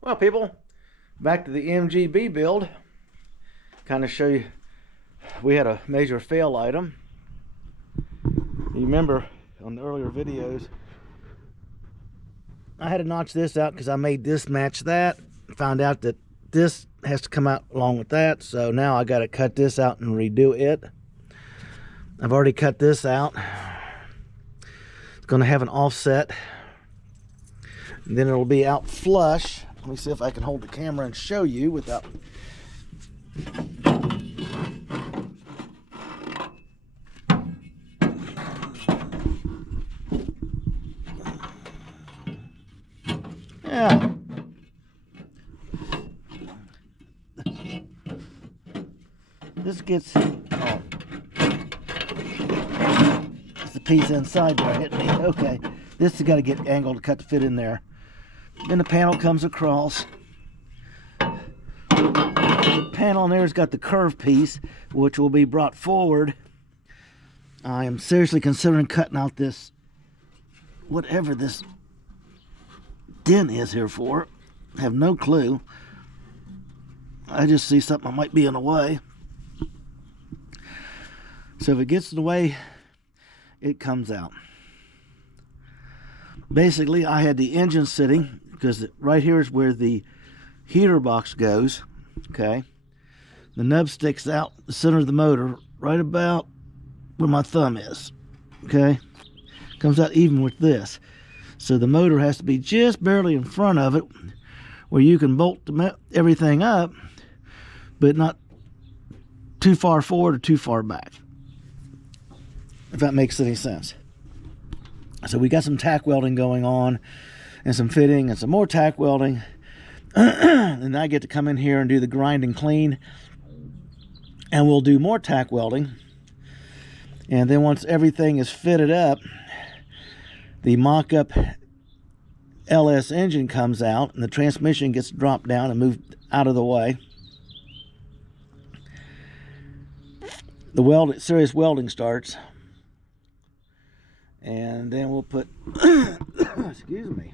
Well, people, back to the MGB build. Kind of show you, we had a major fail item. You remember on the earlier videos, I had to notch this out because I made this match that. Found out that this has to come out along with that, so now I got to cut this out and redo it. I've already cut this out. It's going to have an offset, and then it'll be out flush. Let me see if I can hold the camera and show you without. Yeah. This gets, oh, it's the piece inside there hitting me. Okay, this has got to get angled to cut the fit in there. Then the panel comes across. The panel in there has got the curved piece, which will be brought forward. I am seriously considering cutting out this, whatever this dent is here for. I have no clue. I just see something that might be in the way. So if it gets in the way, it comes out. Basically, I had the engine sitting, because right here is where the heater box goes. Okay, the nub sticks out the center of the motor, right about where my thumb is. Okay, comes out even with this. So the motor has to be just barely in front of it, where you can bolt everything up, but not too far forward or too far back, if that makes any sense. So we got some tack welding going on, and some fitting, and some more tack welding. And I get to come in here and do the grind and clean, and we'll do more tack welding. And then once everything is fitted up, the mock-up LS engine comes out, and the transmission gets dropped down and moved out of the way. The serious welding starts, and then we'll put excuse me,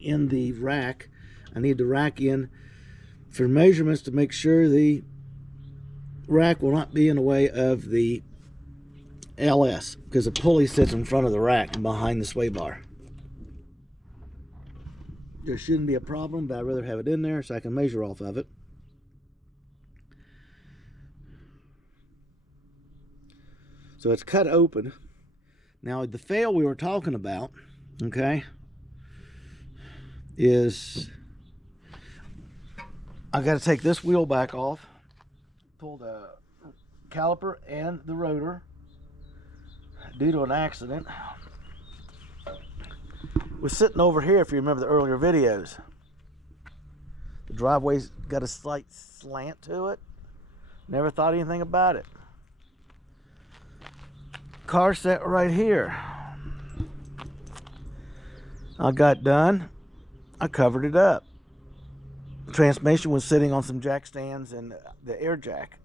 in the rack. I need the rack in for measurements to make sure the rack will not be in the way of the LS, because the pulley sits in front of the rack and behind the sway bar. There shouldn't be a problem, but I'd rather have it in there so I can measure off of it. So it's cut open. Now the fail we were talking about, okay, is I got to take this wheel back off, pull the caliper and the rotor due to an accident. We're sitting over here, if you remember the earlier videos. The driveway's got a slight slant to it. Never thought anything about it. Car set right here. I got done. I covered it up. The transmission was sitting on some jack stands and the air jack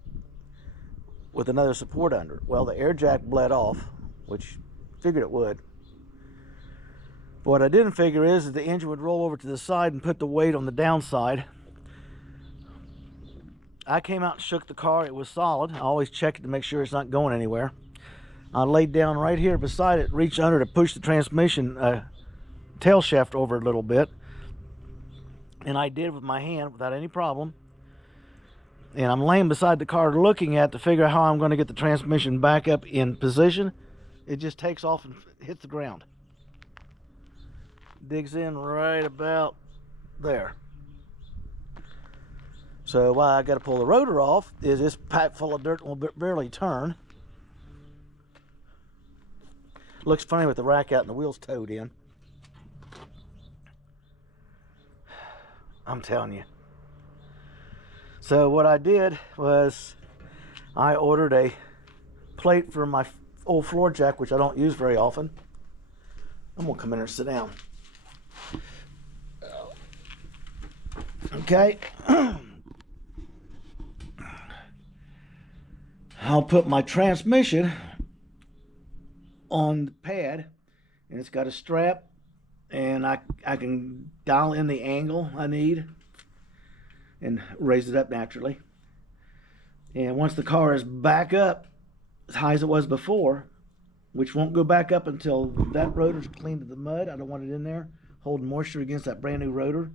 with another support under it. Well, the air jack bled off, which figured it would. But what I didn't figure is that the engine would roll over to the side and put the weight on the downside. I came out and shook the car. It was solid. I always check it to make sure it's not going anywhere. I laid down right here beside it, reached under to push the transmission tail shaft over a little bit. And I did with my hand without any problem. And I'm laying beside the car looking at to figure out how I'm going to get the transmission back up in position. It just takes off and hits the ground. Digs in right about there. So why I got to pull the rotor off is this packed full of dirt will barely turn. Looks funny with the rack out and the wheels towed in. I'm telling you. So what I did was I ordered a plate for my old floor jack, which I don't use very often. I'm gonna come in here and sit down. Okay. I'll put my transmission on the pad, and it's got a strap, and I I can dial in the angle I need and raise it up naturally. And once the car is back up as high as it was before, which won't go back up until that rotor's cleaned of the mud. I don't want it in there holding moisture against that brand new rotor.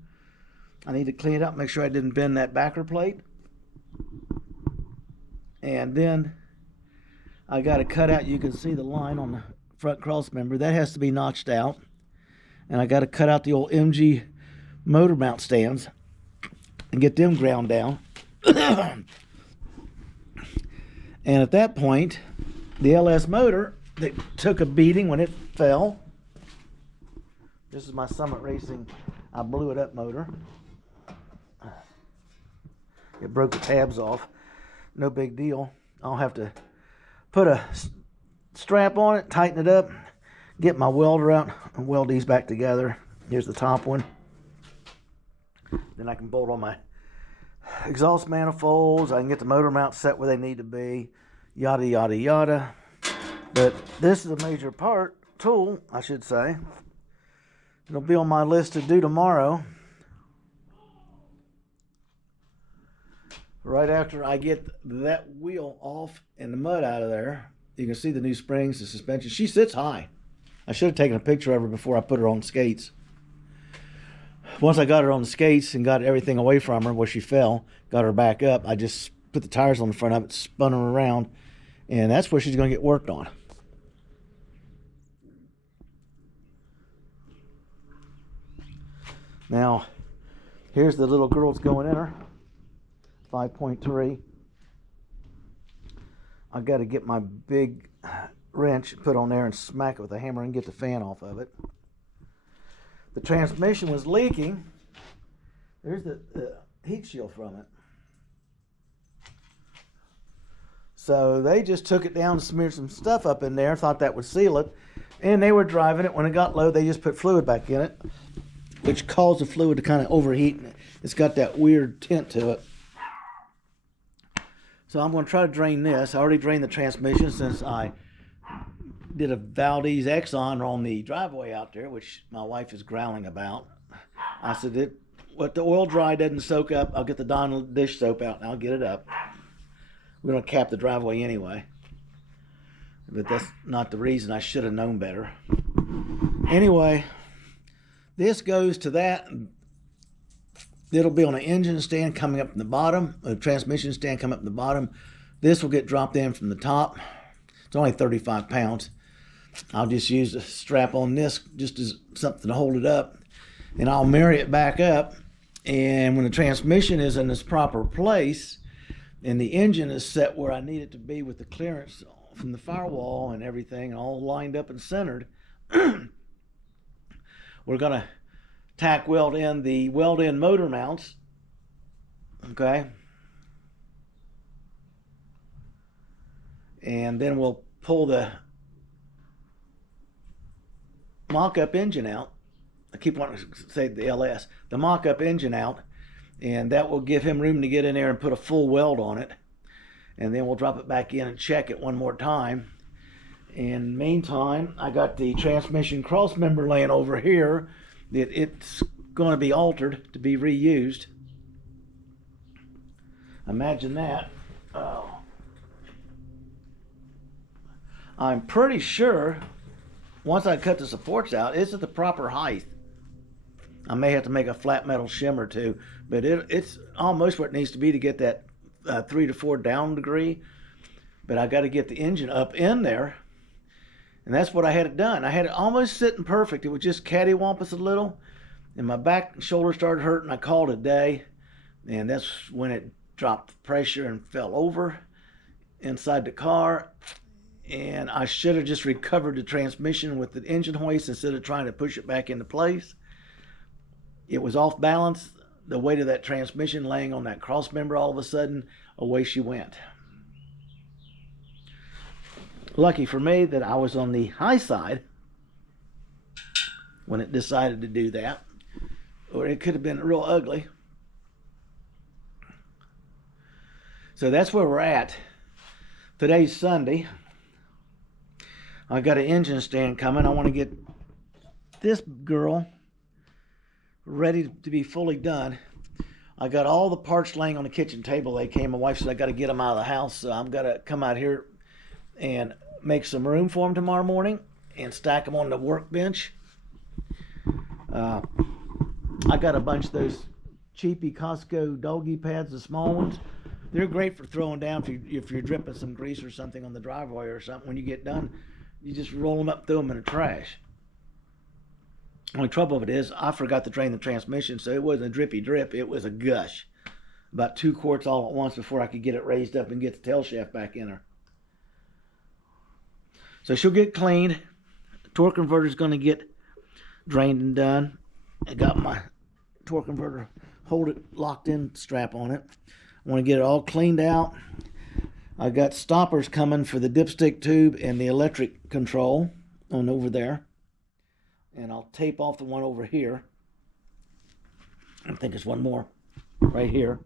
I need to clean it up, make sure I didn't bend that backer plate. And then I got to cut out, you can see the line on the front cross member. That has to be notched out. And I got to cut out the old MG motor mount stands and get them ground down. And at that point, the LS motor that took a beating when it fell. This is my Summit Racing, I blew it up motor. It broke the tabs off. No big deal. I'll have to put a strap on it, tighten it up, get my welder out, and weld these back together. Here's the top one. Then I can bolt on my exhaust manifolds. I can get the motor mounts set where they need to be. Yada, yada, yada. But this is a major tool, I should say. It'll be on my list to do tomorrow. Right after I get that wheel off and the mud out of there, you can see the new springs, the suspension. She sits high. I should have taken a picture of her before I put her on skates. Once I got her on the skates and got everything away from her where she fell, got her back up, I just put the tires on the front of it, spun her around, and that's where she's going to get worked on. Now, here's the little girl that's going in her. 5.3. I've got to get my big wrench put on there and smack it with a hammer and get the fan off of it. The transmission was leaking. There's the heat shield from it. So they just took it down and smeared some stuff up in there, thought that would seal it, and they were driving it. When it got low, they just put fluid back in it, which caused the fluid to kind of overheat. It's got that weird tint to it. So I'm going to try to drain this. I already drained the transmission since I did a Valdez Exxon on the driveway out there, which my wife is growling about. I said, what the oil dry doesn't soak up, I'll get the Dawn dish soap out and I'll get it up. We're going to cap the driveway anyway. But that's not the reason. I should have known better. Anyway, this goes to that. It'll be on an engine stand coming up from the bottom, a transmission stand coming up from the bottom. This will get dropped in from the top. It's only 35 pounds. I'll just use a strap on this just as something to hold it up. And I'll marry it back up. And when the transmission is in its proper place and the engine is set where I need it to be with the clearance from the firewall and everything all lined up and centered, we're going to tack weld in the weld-in motor mounts, okay? And then we'll pull the mock-up engine out. I keep wanting to say the LS. The mock-up engine out, and that will give him room to get in there and put a full weld on it. And then we'll drop it back in and check it one more time. And meantime, I got the transmission cross member laying over here. It's going to be altered to be reused. Imagine that. Oh. I'm pretty sure once I cut the supports out, it's at the proper height. I may have to make a flat metal shim or two, but it's almost where it needs to be to get that 3 to 4 down degree. But I got to get the engine up in there. And that's what I had it done. I had it almost sitting perfect. It was just cattywampus a little. And my back and shoulder started hurting. I called it a day. And that's when it dropped the pressure and fell over inside the car. And I should have just recovered the transmission with the engine hoist instead of trying to push it back into place. It was off balance. The weight of that transmission laying on that cross member, all of a sudden, away she went. Lucky for me that I was on the high side when it decided to do that, or it could have been real ugly. So that's where we're at. Today's Sunday. I got an engine stand coming. I want to get this girl ready to be fully done. I got all the parts laying on the kitchen table. They came. My wife said I got to get them out of the house, so I'm gonna come out here and make some room for them tomorrow morning and stack them on the workbench. I got a bunch of those cheapy Costco doggy pads, the small ones. They're great for throwing down if you're dripping some grease or something on the driveway or something. When you get done, you just roll them up, throw them in the trash. Only trouble with it is I forgot to drain the transmission, so it wasn't a drippy drip, it was a gush. About 2 quarts all at once before I could get it raised up and get the tail shaft back in her. So she'll get cleaned. The torque converter's going to get drained and done. I got my torque converter, hold it locked in strap on it. I want to get it all cleaned out. I got stoppers coming for the dipstick tube and the electric control on over there. And I'll tape off the one over here. I think there's one more right here.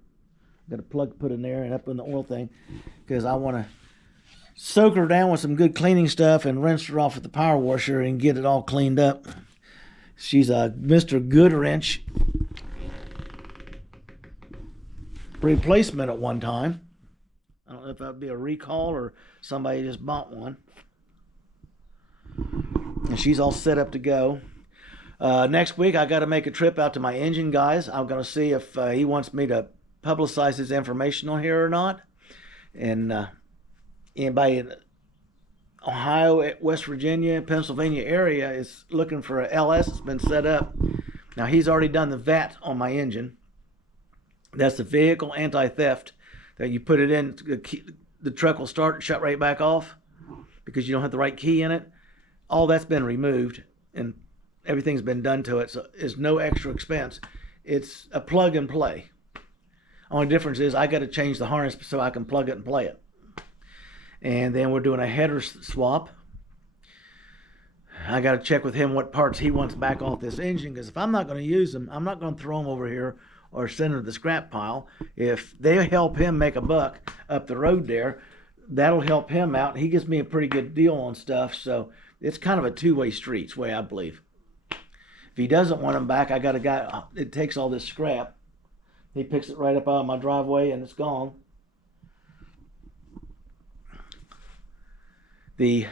Got a plug put in there and up in the oil thing because I want to soak her down with some good cleaning stuff and rinse her off with the power washer and get it all cleaned up. She's a Mr. Goodwrench replacement at one time. I don't know if that would be a recall or somebody just bought one. And she's all set up to go. Next week, I got to make a trip out to my engine guys. I'm going to see if he wants me to publicize his information on here or not. And anybody in Ohio, West Virginia, Pennsylvania area is looking for a LS that's been set up. Now, he's already done the VAT on my engine. That's the vehicle anti-theft that you put it in. The truck will start and shut right back off because you don't have the right key in it. All that's been removed and everything's been done to it, so it's no extra expense. It's a plug and play. Only difference is I got to change the harness so I can plug it and play it. And then we're doing a header swap. I got to check with him what parts he wants back off this engine, because if I'm not going to use them, I'm not going to throw them over here or send them to the scrap pile. If they help him make a buck up the road there, that'll help him out. He gives me a pretty good deal on stuff, so it's kind of a two-way street, it's the way I believe. If he doesn't want them back, I got a guy, it takes all this scrap. He picks it right up out of my driveway and it's gone. The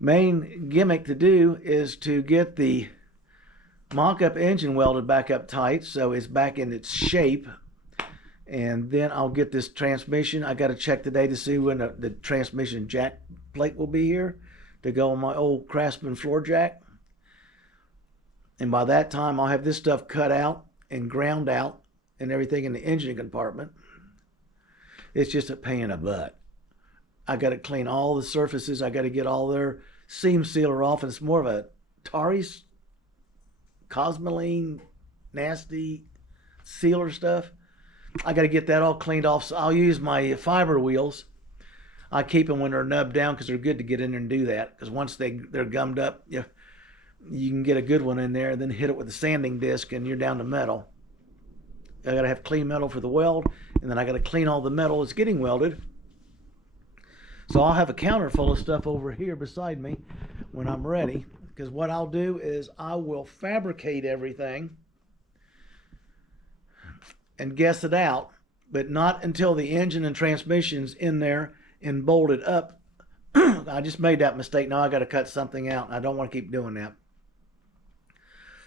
main gimmick to do is to get the mock-up engine welded back up tight so it's back in its shape. And then I'll get this transmission. I got to check today to see when the transmission jack plate will be here to go on my old Craftsman floor jack. And by that time, I'll have this stuff cut out and ground out and everything in the engine compartment. It's just a pain in the butt. I got to clean all the surfaces. I got to get all their seam sealer off. And it's more of a Tari's Cosmoline nasty sealer stuff. I got to get that all cleaned off. So I'll use my fiber wheels. I keep them when they're nubbed down because they're good to get in there and do that. Because once they're gummed up, you can get a good one in there and then hit it with a sanding disc and you're down to metal. I got to have clean metal for the weld, and then I got to clean all the metal that's getting welded. So I'll have a counter full of stuff over here beside me when I'm ready, because what I'll do is I will fabricate everything and guess it out, but not until the engine and transmission's in there and bolted up. I just made that mistake. Now I got to cut something out. I don't want to keep doing that.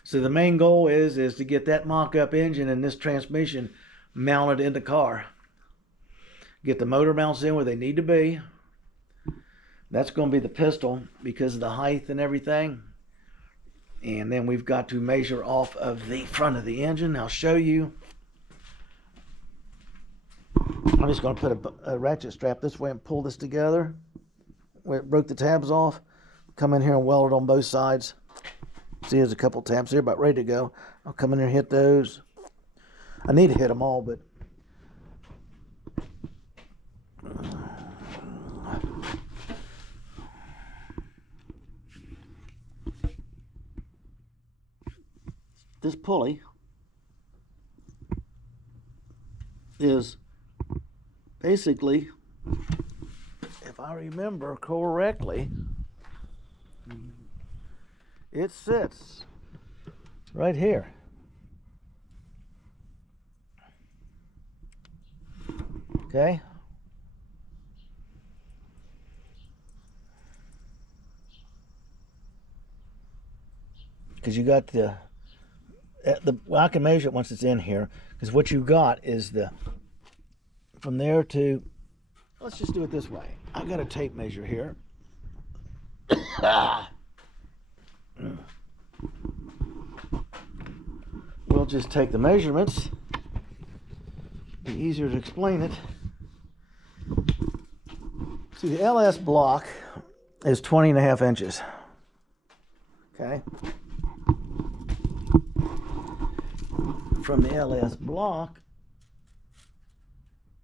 So the main goal is to get that mock-up engine and this transmission mounted in the car. Get the motor mounts in where they need to be. That's going to be the pistol because of the height and everything. And then we've got to measure off of the front of the engine. I'll show you. I'm just going to put a ratchet strap this way and pull this together. Where it broke the tabs off. Come in here and weld it on both sides. See, there's a couple tabs here about ready to go. I'll come in here and hit those. I need to hit them all, but this pulley is basically, if I remember correctly, it sits right here. Okay. Because you got well, I can measure it once it's in here. Because what you got is from there to, let's just do it this way. I got a tape measure here. We'll just take the measurements. Be easier to explain it. See, the LS block is 20.5 inches. Okay. From the LS block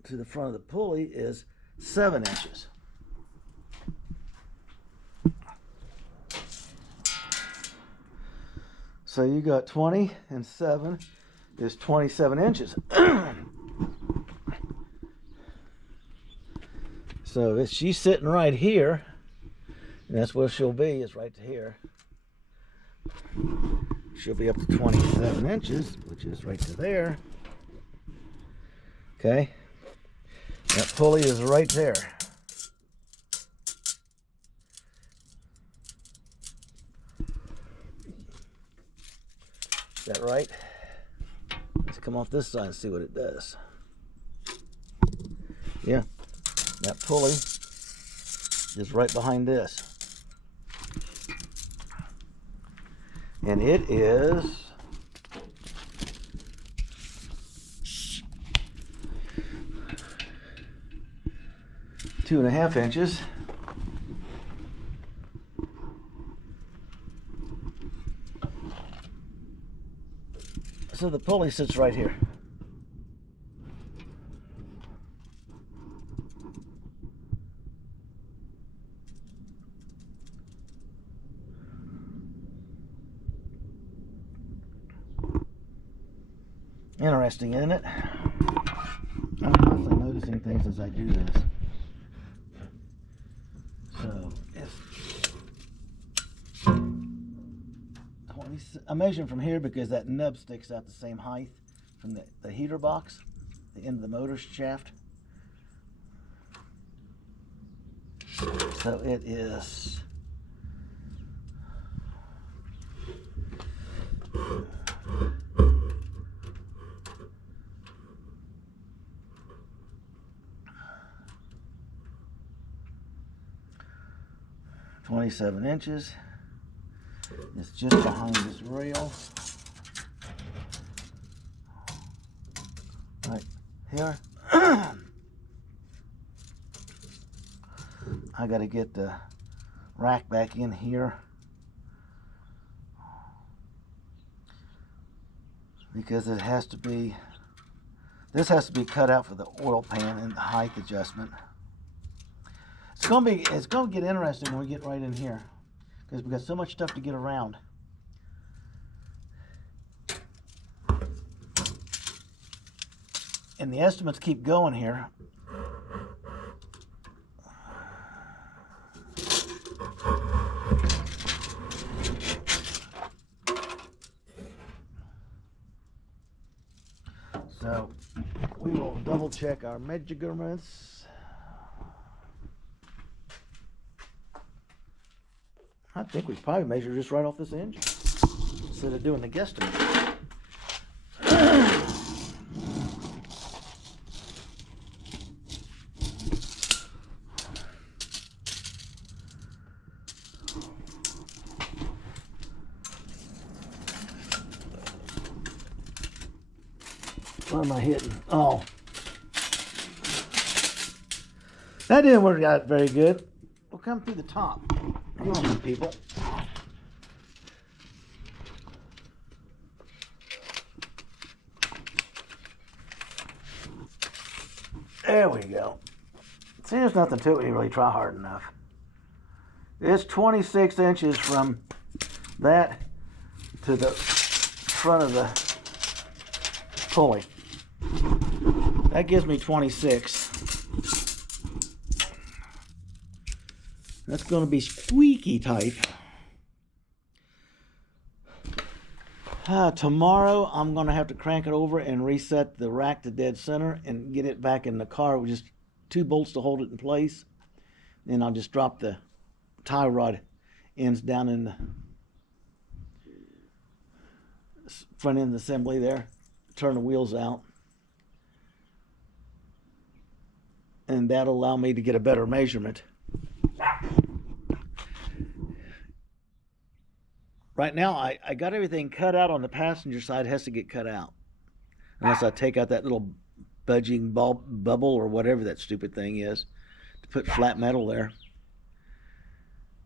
to the front of the pulley is 7 inches. So you got 20 and 7 is 27 inches. So if she's sitting right here, and that's where she'll be, is right to here. She'll be up to 27 inches, which is right to there. Okay. That pulley is right there. Is that right? Let's come off this side and see what it does. Yeah. That pulley is right behind this. And it is 2.5 inches. So the pulley sits right here. Interesting, isn't it? I'm constantly noticing things as I do this. So I'm measuring from here because that nub sticks out the same height from the heater box, the end of the motor shaft. So it is 27 inches. It's just behind this rail. Right here. I got to get the rack back in here because it has to be, this has to be cut out for the oil pan and the height adjustment. It's gonna get interesting when we get right in here because we've got so much stuff to get around. And the estimates keep going here. So we will double check our measurements. I think we probably measured just right off this engine instead of doing the guesstimate. What am I hitting? Oh. That didn't work out very good. We'll come through the top. Come on, people. There we go. See, there's nothing to it when you really try hard enough. It's 26 inches from that to the front of the pulley. That gives me 26. That's going to be squeaky tight. Tomorrow I'm going to have to crank it over and reset the rack to dead center and get it back in the car with just 2 bolts to hold it in place. Then I'll just drop the tie rod ends down in the front end assembly there, turn the wheels out, and that'll allow me to get a better measurement. Right now I got everything cut out on the passenger side. It has to get cut out unless I take out that little budging bubble or whatever that stupid thing is to put flat metal there.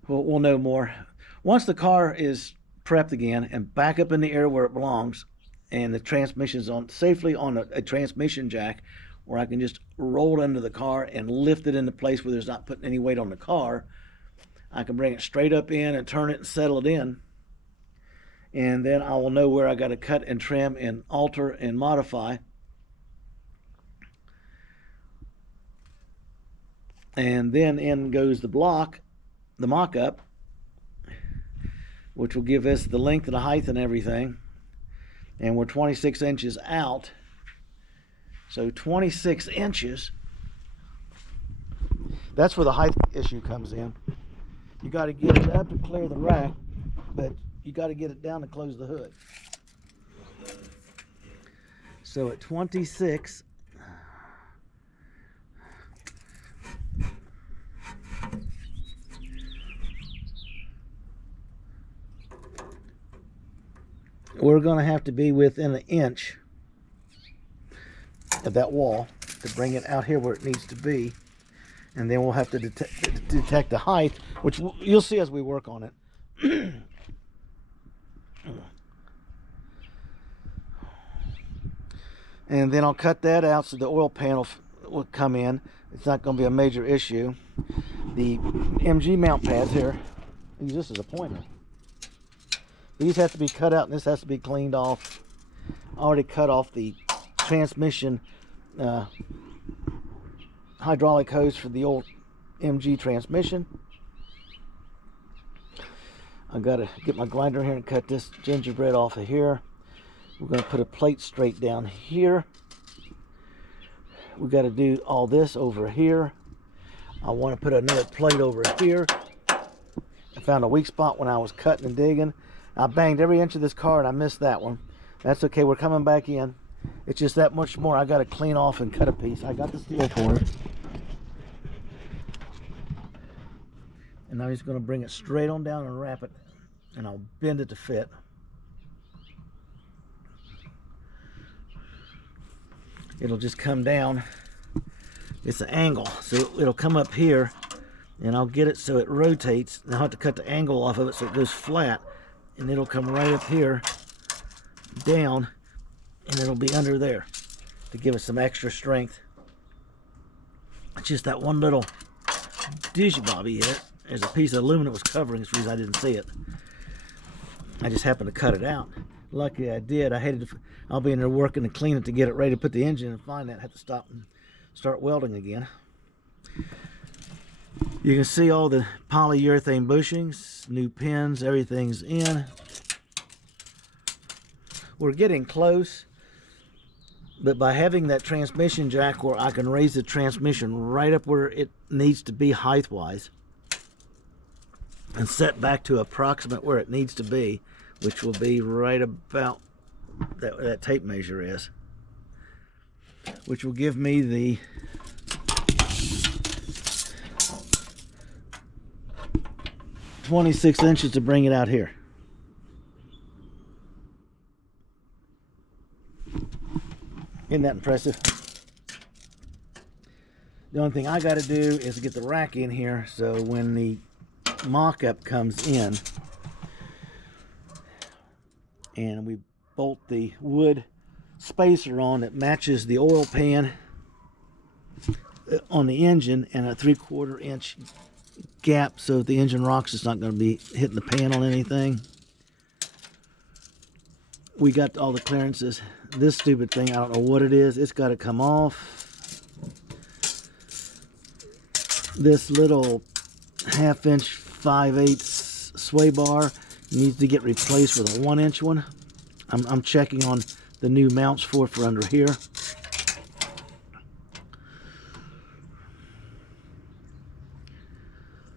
We'll know more once the car is prepped again and back up in the air where it belongs, and the transmission's on safely on a transmission jack where I can just roll it under the car and lift it into place where there's not putting any weight on the car. I can bring it straight up in and turn it and settle it in, and then I will know where I got to cut and trim and alter and modify. And then in goes the block, the mock-up, which will give us the length and the height and everything. And we're 26 inches out. So 26 inches, that's where the height issue comes in. You got to get it up to clear the rack, but you got to get it down to close the hood. So at 26, we're going to have to be within an inch of that wall to bring it out here where it needs to be. And then we'll have to detect the height, which you'll see as we work on it. And then I'll cut that out so the oil panel will come in. It's not going to be a major issue. The MG mount pads here, use this as a pointer. These have to be cut out and this has to be cleaned off. I already cut off the transmission hydraulic hose for the old MG transmission. I've got to get my grinder here and cut this gingerbread off of here. We're going to put a plate straight down here. We've got to do all this over here. I want to put another plate over here. I found a weak spot when I was cutting and digging. I banged every inch of this car and I missed that one. That's okay, we're coming back in. It's just that much more I got to clean off and cut a piece. I got the steel for it. And now he's going to bring it straight on down and wrap it, and I'll bend it to fit. It'll just come down. It's an angle, so it'll come up here, and I'll get it so it rotates. And I'll have to cut the angle off of it so it goes flat, and it'll come right up here, down, and it'll be under there to give it some extra strength. It's just that one little dish bobby here. There's a piece of aluminum that was covering. That's the reason I didn't see it. I just happened to cut it out. Lucky I did. I hated to, I'll be in there working and cleaning it to get it ready to put the engine and find that. I have to stop and start welding again. You can see all the polyurethane bushings, new pins, everything's in. We're getting close, but by having that transmission jack where I can raise the transmission right up where it needs to be height-wise and set back to approximate where it needs to be, which will be right about that tape measure is, which will give me the .26 inches to bring it out here. Isn't that impressive? The only thing I got to do is get the rack in here so when the mock-up comes in and we bolt the wood spacer on that matches the oil pan on the engine and a 3/4 inch gap so if the engine rocks it's not going to be hitting the pan on anything. We got all the clearances. This stupid thing, I don't know what it is. It's got to come off. This little 1/2 inch 5/8 sway bar needs to get replaced with a 1 inch one. I'm checking on the new mounts for under here.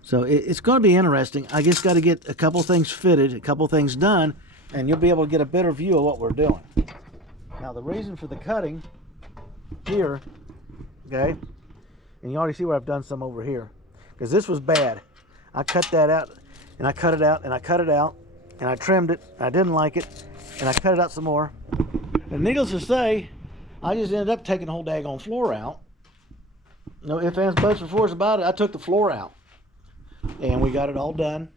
So it's going to be interesting. I just got to get a couple things fitted, a couple things done, and you'll be able to get a better view of what we're doing. Now the reason for the cutting here, okay, and you already see where I've done some over here, because this was bad. I cut that out, and I cut it out, and I cut it out, and I trimmed it. I didn't like it, and I cut it out some more. And needless to say, I just ended up taking the whole daggone floor out. No ifs, ands, buts, or fours about it. I took the floor out, and we got it all done.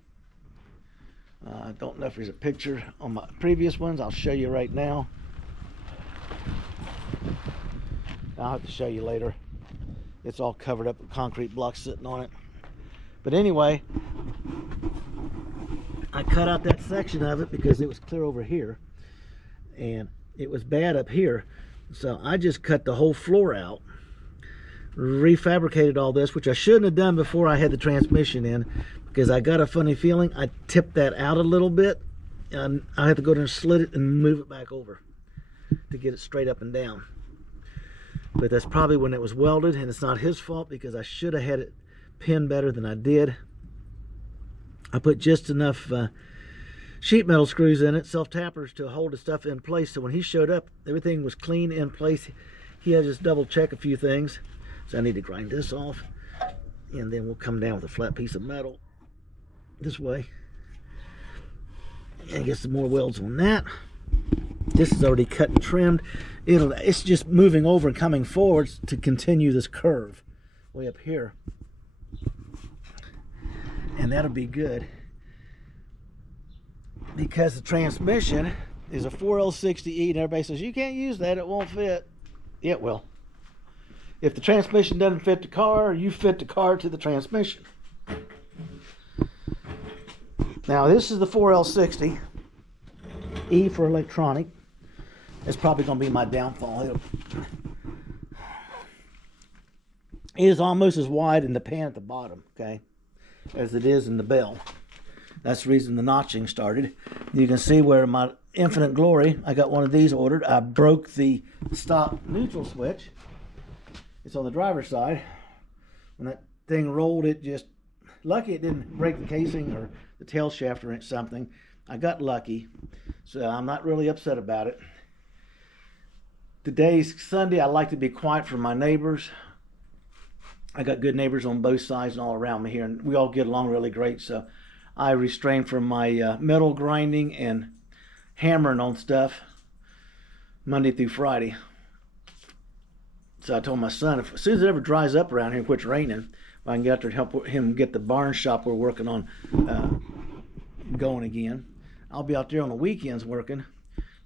I don't know if there's a picture on my previous ones. I'll show you right now. I'll have to show you later. It's all covered up with concrete blocks sitting on it. But anyway, I cut out that section of it because it was clear over here, and it was bad up here. So I just cut the whole floor out, refabricated all this, which I shouldn't have done before I had the transmission in, because I got a funny feeling I tipped that out a little bit, and I had to go down and slit it and move it back over to get it straight up and down. But that's probably when it was welded, and it's not his fault, because I should have had it pinned better than I did. I put just enough sheet metal screws in it, self-tappers, to hold the stuff in place, so when he showed up, everything was clean in place. He had to just double check a few things. So I need to grind this off, and then we'll come down with a flat piece of metal this way and get some more welds on that. This is already cut and trimmed. It's just moving over and coming forwards to continue this curve way up here, and that'll be good, because the transmission is a 4L60E, and everybody says you can't use that, it won't fit. Yeah, it will. If the transmission doesn't fit the car, you fit the car to the transmission. Now this is the 4L60 E for electronic. It's probably going to be my downfall. It is almost as wide in the pan at the bottom, okay, as it is in the bell. That's the reason the notching started. You can see where my infinite glory, I got one of these ordered. I broke the stop neutral switch. It's on the driver's side. When that thing rolled, it just, lucky it didn't break the casing or the tail shaft or something. I got lucky, so I'm not really upset about it. Today's Sunday. I like to be quiet from my neighbors. I got good neighbors on both sides and all around me here, and we all get along really great, so I restrain from my metal grinding and hammering on stuff Monday through Friday. So I told my son, as soon as it ever dries up around here and quits raining, I can get out there and help him get the barn shop we're working on going again. I'll be out there on the weekends working,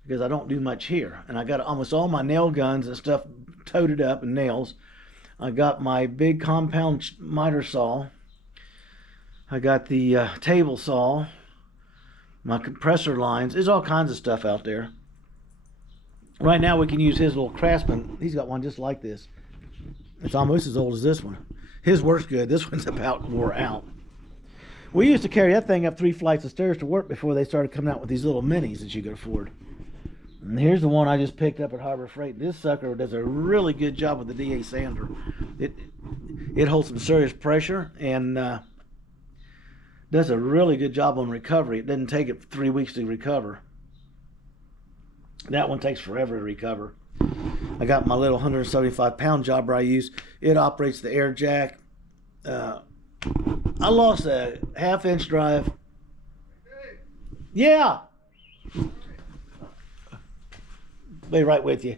because I don't do much here. And I got almost all my nail guns and stuff toted up, and nails. I got my big compound miter saw. I got the table saw, my compressor lines. There's all kinds of stuff out there. Right now we can use his little Craftsman. He's got one just like this. It's almost as old as this one. His works good. This one's about wore out. We used to carry that thing up 3 flights of stairs to work before they started coming out with these little minis that you could afford. And here's the one I just picked up at Harbor Freight. This sucker does a really good job with the DA sander. It holds some serious pressure, and does a really good job on recovery. It doesn't take it 3 weeks to recover. That one takes forever to recover. I got my little 175-pound jobber I use. It operates the air jack. I lost a half-inch drive. Yeah. Be right with you.